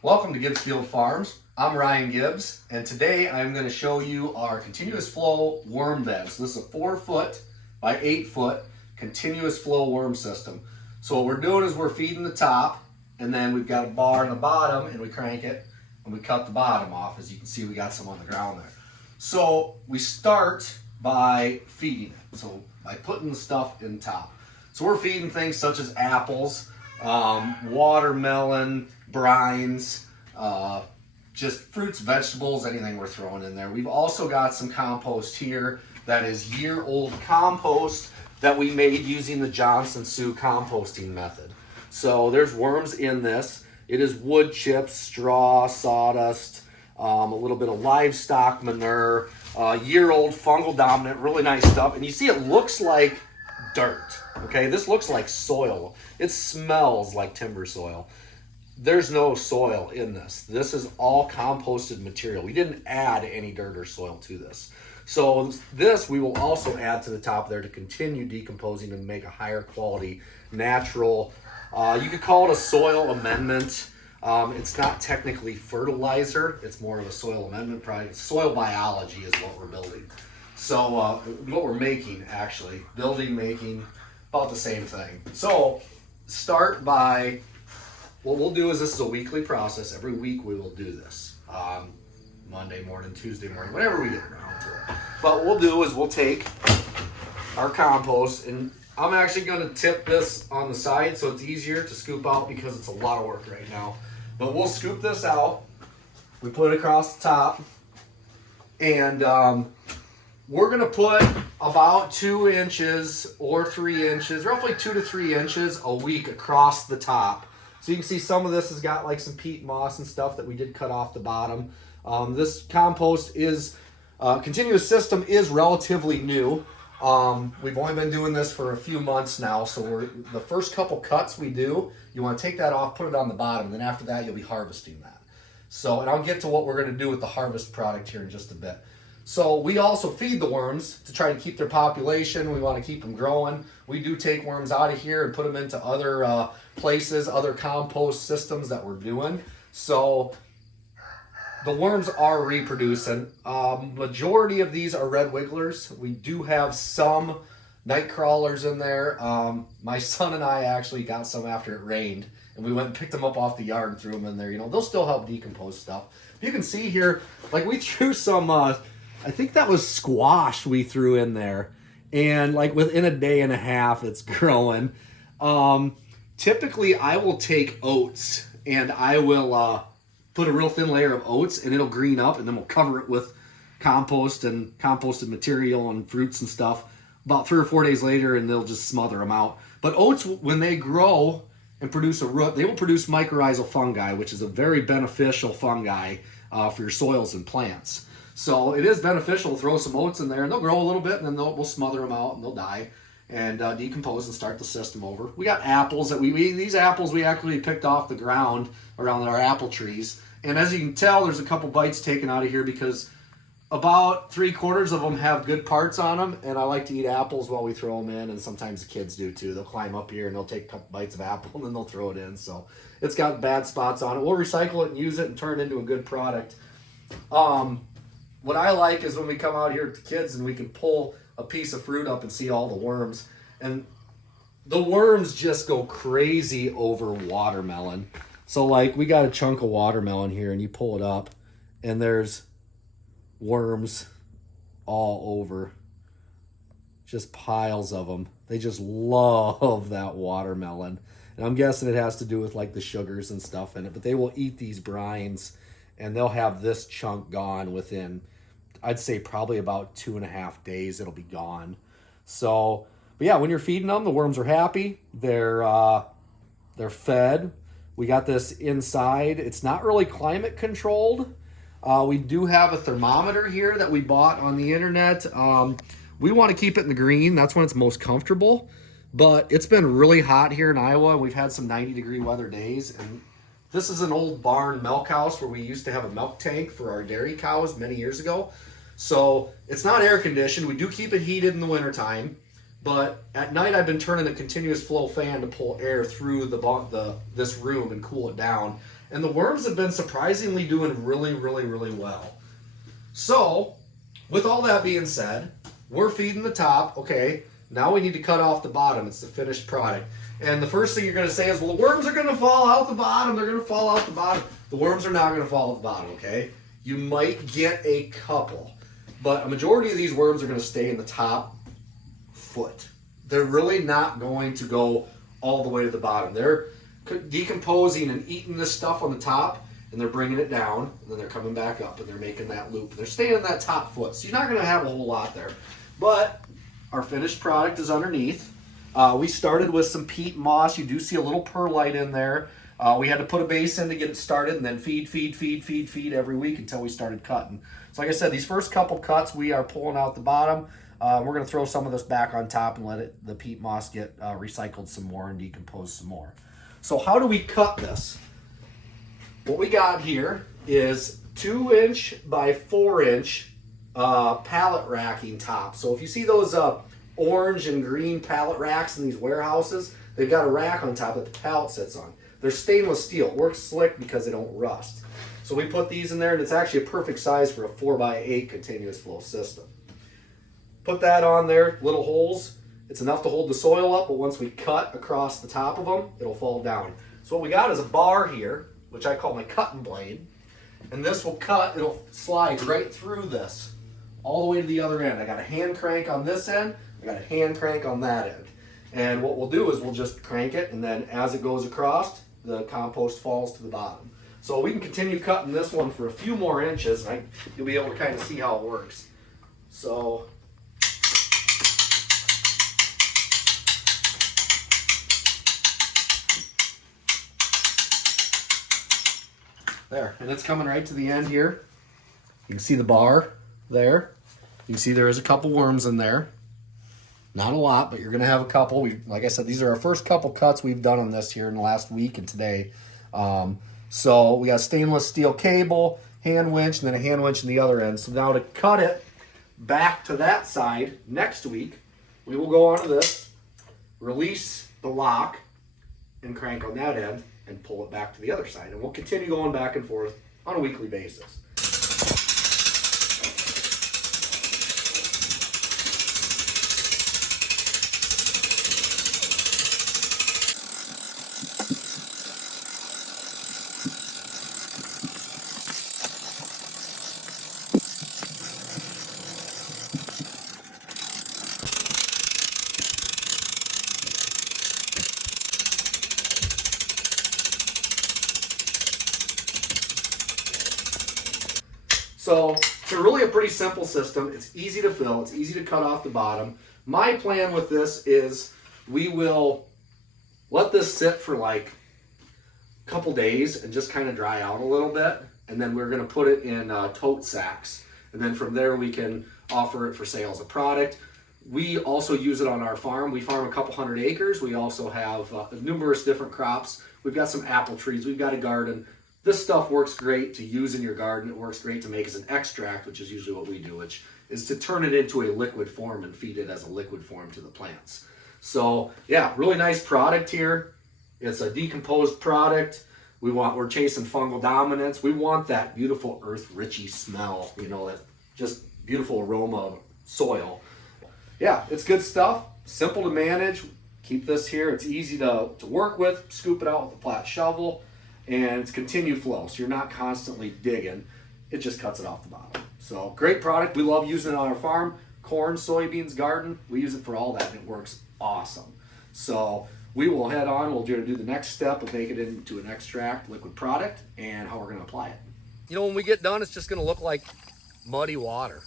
Welcome to Gibbsfield Farms. I'm Ryan Gibbs, and today I'm going to show you our continuous flow worm beds. This is a 4-foot by 8-foot continuous flow worm system. So what we're doing is we're feeding the top, and then we've got a bar in the bottom, and we crank it, and we cut the bottom off. As you can see, we got some on the ground there. So we start by feeding it, so by putting the stuff in top. So we're feeding things such as apples, watermelon, brines, just fruits, vegetables, anything we're throwing in there. We've also got some compost here that is year-old compost that we made using the Johnson Su composting method. So there's worms in this. It is wood chips, straw, sawdust, a little bit of livestock manure, year-old fungal dominant, really nice stuff. And you see it looks like dirt, okay? This looks like soil. It smells like timber soil. There's no soil in this. This is all composted material. We didn't add any dirt or soil to this. So this we will also add to the top there to continue decomposing and make a higher quality natural, you could call it a soil amendment. It's not technically fertilizer. It's more of a soil amendment project. Soil biology is what we're building. So what we're making, actually, making, about the same thing. So start by, what we'll do is this is a weekly process. Every week we will do this. Monday morning, Tuesday morning, whenever we get around to it. But what we'll do is we'll take our compost, and I'm actually going to tip this on the side so it's easier to scoop out because it's a lot of work right now. But we'll scoop this out. We put it across the top, and we're going to put about 2 inches or 3 inches, roughly 2 to 3 inches a week across the top. So you can see some of this has got like some peat moss and stuff that we did cut off the bottom. This compost is, continuous system is relatively new. We've only been doing this for a few months now, so the first couple cuts we do, you want to take that off, put it on the bottom, and then after that you'll be harvesting that. So, and I'll get to what we're going to do with the harvest product here in just a bit. So we also feed the worms to try to keep their population. We want to keep them growing. We do take worms out of here and put them into other places, other compost systems that we're doing. So the worms are reproducing. Majority of these are red wigglers. We do have some night crawlers in there. My son and I actually got some after it rained, and we went and picked them up off the yard and threw them in there. You know, they'll still help decompose stuff. You can see here, like we threw some, I think that was squash we threw in there, and like within a day and a half, it's growing. Typically, I will take oats and I will put a real thin layer of oats, and it'll green up, and then we'll cover it with compost and composted material and fruits and stuff. About 3 or 4 days later, and they'll just smother them out. But oats, when they grow and produce a root, they will produce mycorrhizal fungi, which is a very beneficial fungi for your soils and plants. So it is beneficial to throw some oats in there, and they'll grow a little bit, and then we'll smother them out, and they'll die and decompose and start the system over. We got apples that these apples we actually picked off the ground around our apple trees. And as you can tell, there's a couple bites taken out of here because about 3/4 of them have good parts on them, and I like to eat apples while we throw them in, and sometimes the kids do too. They'll climb up here and they'll take a couple bites of apple and then they'll throw it in. So it's got bad spots on it. We'll recycle it and use it and turn it into a good product. What I like is when we come out here with the kids and we can pull a piece of fruit up and see all the worms. And the worms just go crazy over watermelon. So like we got a chunk of watermelon here, and you pull it up and there's worms all over. Just piles of them. They just love that watermelon. And I'm guessing it has to do with like the sugars and stuff in it, but they will eat these brines and they'll have this chunk gone within, I'd say probably about 2.5 days it'll be gone. So, but yeah, when you're feeding them, the worms are happy. They're fed. We got this inside. It's not really climate controlled. We do have a thermometer here that we bought on the internet. We want to keep it in the green. That's when it's most comfortable. But it's been really hot here in Iowa, and we've had some 90-degree weather days. And this is an old barn milk house where we used to have a milk tank for our dairy cows many years ago. So it's not air conditioned. We do keep it heated in the wintertime. But at night, I've been turning a continuous flow fan to pull air through this room and cool it down. And the worms have been surprisingly doing really, really, really well. So, with all that being said, we're feeding the top. Okay, now we need to cut off the bottom. It's the finished product. And the first thing you're going to say is, well, the worms are going to fall out the bottom. They're going to fall out the bottom. The worms are not going to fall out the bottom, okay? You might get a couple, but a majority of these worms are going to stay in the top foot. They're really not going to go all the way to the bottom. They're decomposing and eating this stuff on the top, and they're bringing it down, and then they're coming back up, and they're making that loop. They're staying in that top foot, so you're not going to have a whole lot there. But our finished product is underneath. We started with some peat moss. You do see a little perlite in there. We had to put a base in to get it started, and then feed every week until we started cutting. So like I said, these first couple cuts, we are pulling out the bottom. We're going to throw some of this back on top and let the peat moss get recycled some more and decompose some more. So how do we cut this? What we got here is 2-inch by 4-inch pallet racking top. So if you see those orange and green pallet racks in these warehouses, they've got a rack on top that the pallet sits on. They're stainless steel. It works slick because they don't rust. So we put these in there, and it's actually a perfect size for a 4x8 continuous flow system. Put that on there, little holes. It's enough to hold the soil up, but once we cut across the top of them, it'll fall down. So what we got is a bar here, which I call my cutting blade. And this will cut, it'll slide right through this, all the way to the other end. I got a hand crank on this end, I got a hand crank on that end. And what we'll do is we'll just crank it, and then as it goes across, the compost falls to the bottom. So we can continue cutting this one for a few more inches, and you'll be able to kind of see how it works. So there, and it's coming right to the end here. You can see the bar there. You can see there is a couple worms in there. Not a lot, but you're going to have a couple. Like I said, these are our first couple cuts we've done on this here in the last week and today. So we got stainless steel cable, hand winch, and then a hand winch in the other end. So now to cut it back to that side next week, we will go onto this, release the lock, and crank on that end, and pull it back to the other side. And we'll continue going back and forth on a weekly basis. So it's really a pretty simple system. It's easy to fill. It's easy to cut off the bottom. My plan with this is we will let this sit for like a couple days and just kind of dry out a little bit. And then we're going to put it in tote sacks. And then from there we can offer it for sale as a product. We also use it on our farm. We farm a couple hundred acres. We also have numerous different crops. We've got some apple trees. We've got a garden. This stuff works great to use in your garden. It works great to make as an extract, which is usually what we do, which is to turn it into a liquid form and feed it as a liquid form to the plants. So yeah, really nice product here. It's a decomposed product. We're chasing fungal dominance. We want that beautiful earth richy smell, you know, that just beautiful aroma of soil. Yeah, it's good stuff. Simple to manage. Keep this here. It's easy to work with. Scoop it out with a flat shovel. And it's continued flow, so you're not constantly digging. It just cuts it off the bottom. So great product. We love using it on our farm. Corn, soybeans, garden. We use it for all that, and it works awesome. So we will head on. We'll do the next step of making it into an extract liquid product and how we're going to apply it. You know, when we get done, it's just going to look like muddy water.